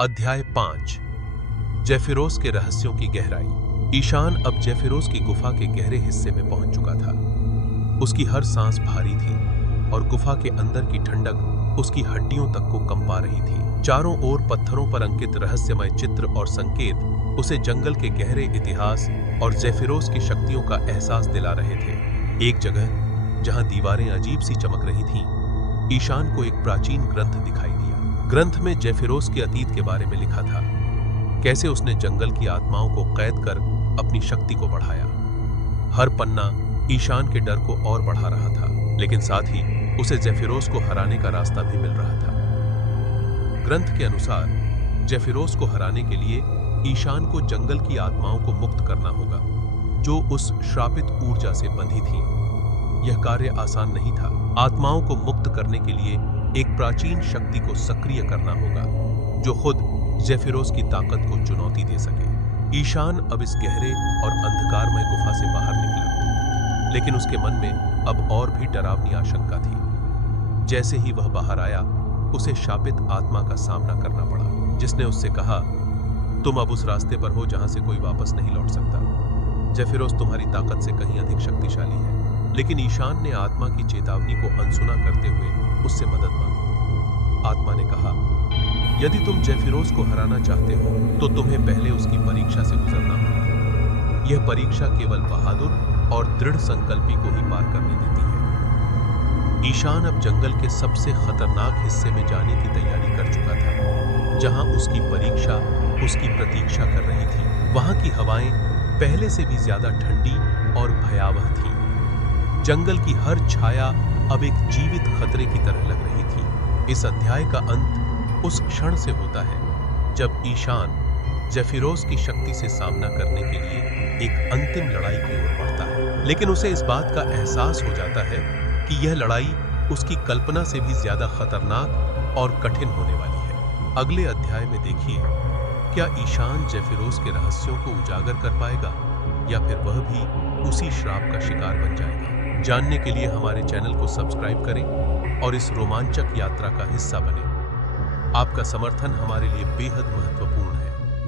अध्याय 5 जेफिरोस के रहस्यों की गहराई। ईशान अब जेफिरोस की गुफा के गहरे हिस्से में पहुंच चुका था। उसकी हर सांस भारी थी और गुफा के अंदर की ठंडक उसकी हड्डियों तक को कंपा रही थी। चारों ओर पत्थरों पर अंकित रहस्यमय चित्र और संकेत उसे जंगल के गहरे इतिहास और जेफिरोस की शक्तियों का एहसास दिला रहे थे। एक जगह जहां दीवारें अजीब सी चमक रही थीं, ईशान को एक प्राचीन ग्रंथ दिखाई दिया। ग्रंथ में जेफिरोस के अतीत के बारे में लिखा था, कैसे उसने जंगल की आत्माओं को कैद कर अपनी शक्ति को बढ़ाया। हर पन्ना ईशान के डर को और बढ़ा रहा था, लेकिन साथ ही उसे जेफिरोस को हराने का रास्ता भी मिल रहा था। ग्रंथ के अनुसार जेफिरोस को हराने के लिए ईशान को जंगल की आत्माओं को मुक्त करना होगा, जो उस श्रापित ऊर्जा से बंधी थीं। यह कार्य आसान नहीं था। आत्माओं को मुक्त करने के लिए एक प्राचीन शक्ति को सक्रिय करना होगा, जो खुद जेफिरोस की ताकत को चुनौती दे सके। ईशान अब इस गहरे और अंधकारमय गुफा से बाहर निकला, लेकिन उसके मन में अब और भी डरावनी आशंका थी। जैसे ही वह बाहर आया, उसे शापित आत्मा का सामना करना पड़ा, जिसने उससे कहा, तुम अब उस रास्ते पर हो जहां से कोई वापस नहीं लौट सकता। जेफिरोस तुम्हारी ताकत से कहीं अधिक शक्तिशाली है। लेकिन ईशान ने आत्मा की चेतावनी को अनसुना करते हुए उससे मदद मांगी। आत्मा ने कहा, यदि तुम जेफिरोस को हराना चाहते हो तो तुम्हें पहले उसकी परीक्षा से गुजरना होगा। यह परीक्षा केवल बहादुर और दृढ़ संकल्पी को ही पार करने देती है। ईशान अब जंगल के सबसे खतरनाक हिस्से में जाने की तैयारी कर चुका था, जहां उसकी परीक्षा उसकी प्रतीक्षा कर रही थी। वहां की हवाएं पहले से भी ज्यादा ठंडी और भयावह थीं। जंगल की हर छाया अब एक जीवित खतरे की तरह लग रही थी। इस अध्याय का अंत उस क्षण से होता है जब ईशान जेफिरोस की शक्ति से सामना करने के लिए एक अंतिम लड़ाई की ओर बढ़ता है। लेकिन उसे इस बात का एहसास हो जाता है कि यह लड़ाई उसकी कल्पना से भी ज्यादा खतरनाक और कठिन होने वाली है। अगले अध्याय में देखिए, क्या ईशान जेफिरोस के रहस्यों को उजागर कर पाएगा या फिर वह भी उसी श्राप का शिकार बन जाएगा। जानने के लिए हमारे चैनल को सब्सक्राइब करें और इस रोमांचक यात्रा का हिस्सा बनें। आपका समर्थन हमारे लिए बेहद महत्वपूर्ण है।